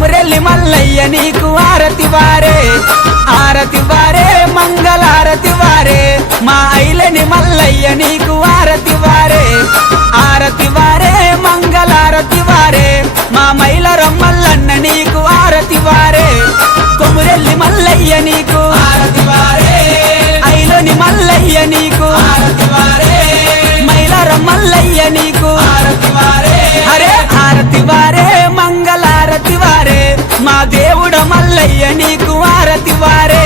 కొమురెల్లి మల్లయ్య నీకు ఆరతి వారే, ఆరతి వారే మంగళారతి వారే, మా ఐలని మల్లయ్య నీకు ఆరతి వారే, ఆరతి వారే మంగళారతి వారే, మా మైలరం మల్లన్న నీకు ఆరతి వారే, కొమురెల్లి మల్లయ్య నీకు ఆరతి వారే, ఐలని మల్లయ్య నీకు ఆరతి వారే, మైలరం మల్లయ్య నీకు ఆరతి వారే, అరే ఆరతి వారే మంగళారతి వారే, మా దేవుడ మల్లయ్య నీకు ఆరతి వారే.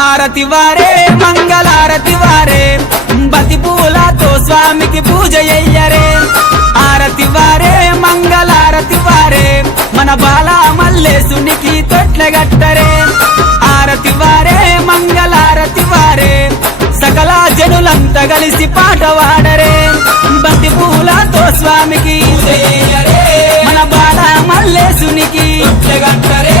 ఆరతి వారే మంగళారతి వారే, బతి పూలతో స్వామికి పూజ చెయ్యరే, ఆరతి వారే మంగళారతి వారే, మన బాల మల్లేశునికి తొట్లగట్టరే, ఆరతి వారే మంగళారతి వారే, సకల జనులంతా కలిసి పాట వాడరే, బతి పూలతో స్వామికి జయరే, మన బాల మల్లేశునికి జగట్టరే,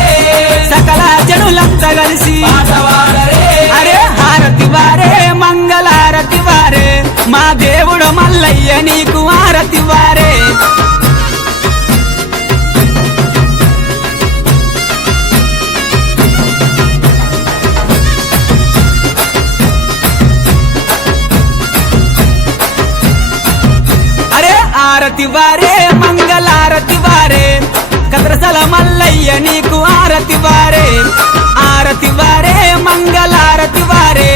సకల జనులంతా కలిసి పాటవాడరే, అరే హారతి వారే మంగళారతి వారే, మా దేవుడ మల్లయ్య నీకు ఆరతి వారే. అరే ఆరతి వారే మంగళారతి వారే, కత్రసల మల్లయ్య నీకు ఆరతి వారే, ఆరతి వారే మంగళారతి వారే,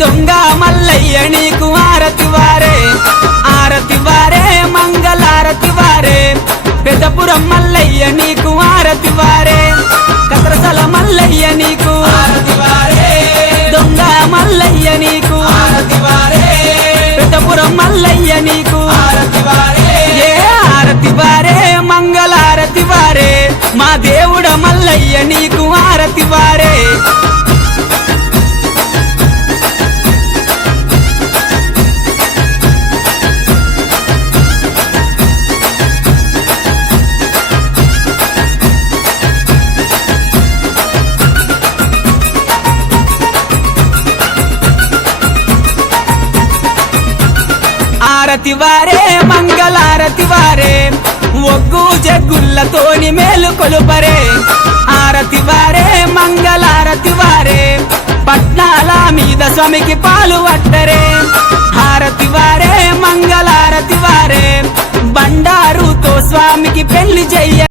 దొంగ మల్లయ్య నీకు ఆరతి వారే, ఆరతి వారే మంగళారతి వారే, పెద్దపురం మల్లయ్య నీకు ఆరతి వారే, కత్రసల మల్లయ్య నీకు ఆరతి వారే, దొంగ మల్లయ్య నీకు ఆరతి వారే, పెద్దపురం మల్లయ్య నీకు ఆరతి వారే, ఏ ఆరతి వారే మంగళారతి వారే, మా దేవుడ మల్లయ్య నీకు ఆరతి వారే. ఆరతి వారే మంగళారతి వారే, ఒగ్గు జగ్గుల్లతోని మేలు కొలుపరే, ఆరతి వారే మంగళారతి వారే, పట్నాల మీద స్వామికి పాలు వట్టరే, హారతి వారే మంగళారతి వారే, బండారుతో స్వామికి పెళ్లి చెయ్య